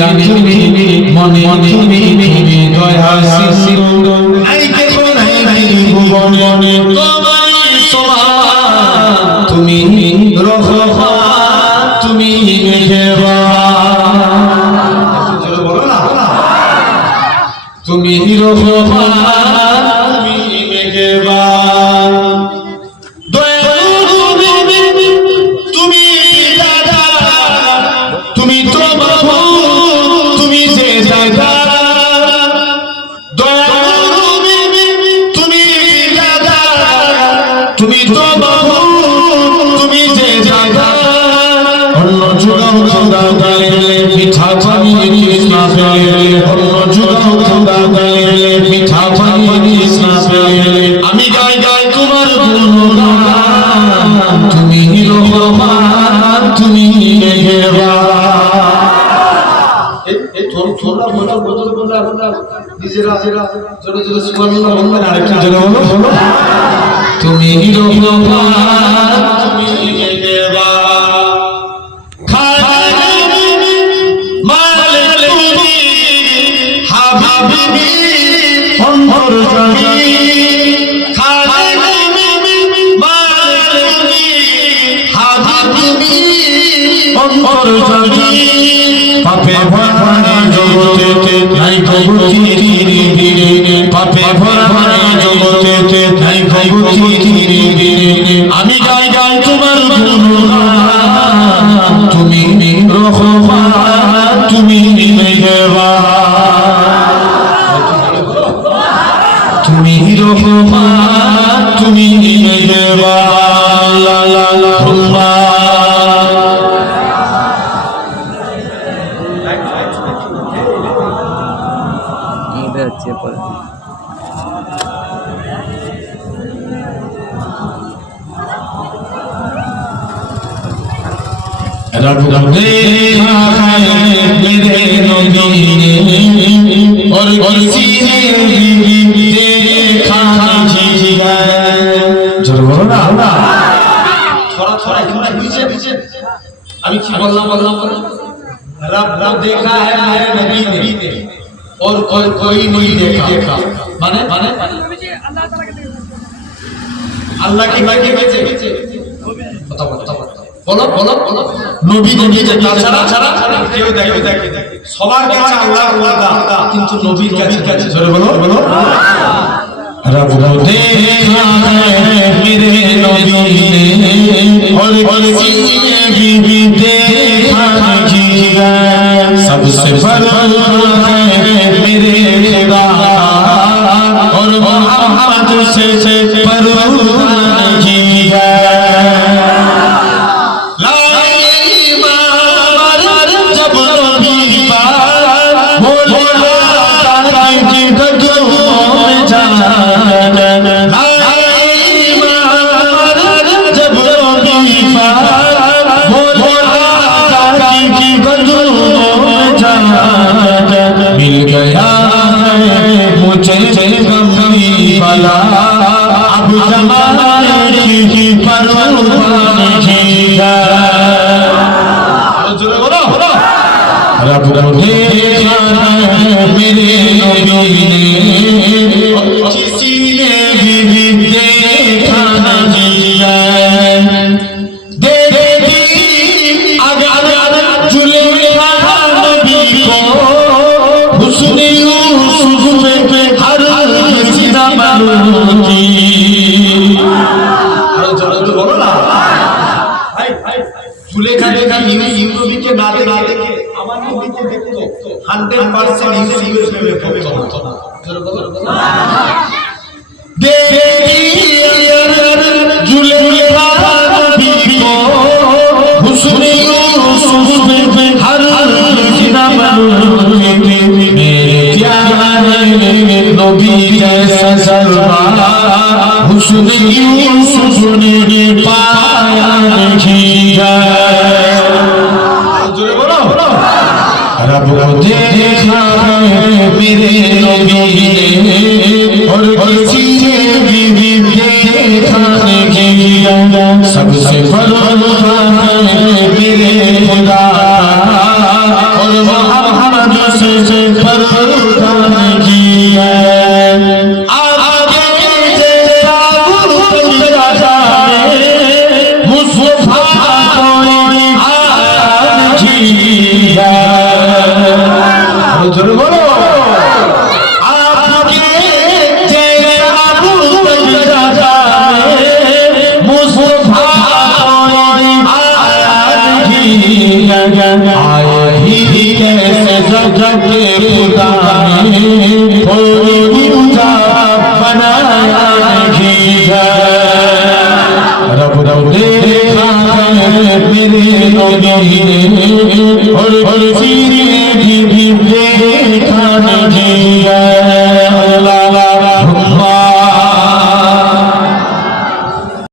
জানি তুমি মনে তুমি দয়া সিন্ধু আইকে কোনাই ভুবনে তোমার সমান তুমি রহমান তুমি মেহেরবান চলো বলো না তুমি রহমান তুমি মেহেরবান দয়ালু তুমি দাদা তুমি তো বাবু তুমি যে দাদা দয়ালু তুমি দাদা তুমি তো বাবু তুমি যে দাদা অন্য যুগাও খোদা গালে মিঠা পানি কৃষ্ণা পেলে অন্য যুগাও খোদা গালে মিঠা পানি কৃষ্ণা পেলে আমি গাই গাই তোমার গুণগান তুমি রহমান তুমি মেহেরবান এই থোড়া বদল বলা নিজেরা জোরে জোরে সুবহানাল্লাহ বলবেন আরেকটু জোরে বলো তুমি রহমান তুমি মেহেরবান পাপে ভরা জগতে নাই গতি পাপে ভরা জগতে নাই গতি আমি গাই গাই তোমার গুণগান তুমি রহমান তুমি মেহেরবান তুমি রহমান তুমি মেহেরবান লা লা লা হচ্ছে পরে रब देखा है मेरे नबी ने और किसी ने भी देखा नहीं है जरूर बोलो ना थोड़ा थोड़ा पीछे पीछे अभी बोलना रब देखा है मेरे नबी ने और कोई नहीं देखा माने अल्लाह की बात के पीछे बोलो बोलो बोलो नबी नबी ছাড়া কেউ দেখে সবার কাছে আল্লাহ আল্লাহ কিন্তু নবীর কাছে জোরে বলো বলো रब देखा है मेरे नबी ने और किसी ने भी देखा नहीं है सबसे बड़ा है मेरे खुदा और मोहम्मद से परवाह नहीं है मिल गया है मुझे गमी वाला अब जमाने की परवाह नहीं है रब देखा है मेरे नबी ने किसी ने भी देखा नहीं है देखी अगर जुलेखा नबी को हुस्न यूसुफ पे हर सीधा मालूम की बोलो ना जुलेखा देखा यूसुफ के ना देखे আমার নবীকে দেখতো 100% ইউসুফ প্রেমে পড়তো দেখি जुलेखा नबी को हुस्न यूसुफ पे हर सीधा मालूम की मेरे प्यारे नबी जैसा सलमान हुस्न यूसुफ ने पाया नहीं है जोरे बोलो रब देखा है मेरे नबी ने और किसी ने भी देखा नहीं है सबसे बड़ा है मेरे खुदा और देखा है मेरे नबी और सीने भी देखा नहीं है